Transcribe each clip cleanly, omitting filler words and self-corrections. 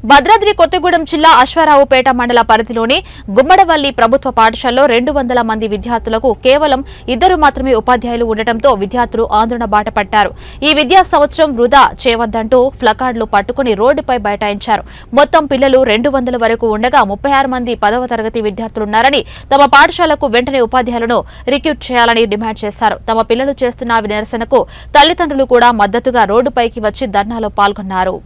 భద్రాద్రి కొత్తగూడెం జిల్లా అశ్వారావుపేట మండల పరిధిలోని గుమ్మడవల్లి ప్రభుత్వ పాఠశాలలో 200 మంది విద్యార్థులకు కేవలం 2 మాత్రమే ఉపాధ్యాయులు ఉండటంతో విద్యార్థులు ఆందోళన బాట పట్టారు. ఈ విద్యా సంవత్సరం వృధా చేయవద్దంటూ ప్లకార్డులు పట్టుకుని రోడ్డుపై బైఠాయించారు. మొత్తం పిల్లలు 200 వరకు ఉండగా 36 మంది 10వ తరగతి విద్యార్థులున్నారని, తమ పాఠశాలకు వెంటనే ఉపాధ్యాయులను రిక్రూట్ చేయాలని డిమాండ్ చేశారు. తమ పిల్లలు చేస్తున్న నిరసనకు తల్లిదండ్రులు కూడా మద్దతుగా రోడ్డుపైకి వచ్చి ధర్నాలో పాల్గొన్నారు.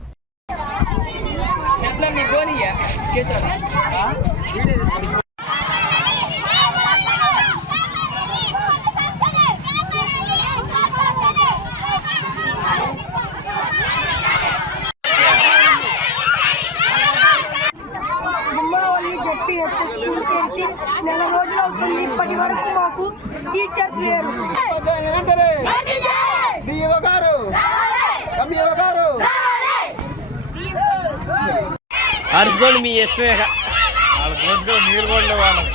నెల రోజులు అవుతుంది, ఇప్పటి వరకు మాకు టీచర్స్ లేరు. అరుచుకోండి, మీ ఇష్టమే. మీరు కూడా వాళ్ళకి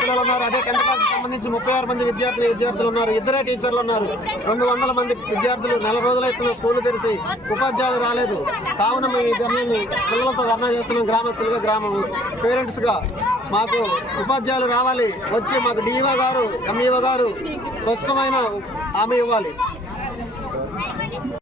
పిల్లలు ఉన్నారు. అదే 10th క్లాస్ సంబంధించి 36 మంది విద్యార్థులు ఉన్నారు. ఇద్దరే టీచర్లు ఉన్నారు. 200 మంది విద్యార్థులు నెల రోజులైతున్న స్కూల్ తెరిచి ఉపాధ్యాయులు రాలేదు. కావున మేము ఈ ధర్నాన్ని పిల్లలతో ధర్నా చేస్తున్నాం. గ్రామస్తులుగా, గ్రామం పేరెంట్స్ గా మాకు ఉపాధ్యాయులు రావాలి, వచ్చి మాకు డిఈఓ గారు, ఎంఈఓ గారు స్వచ్ఛమైన హామీ ఇవ్వాలి.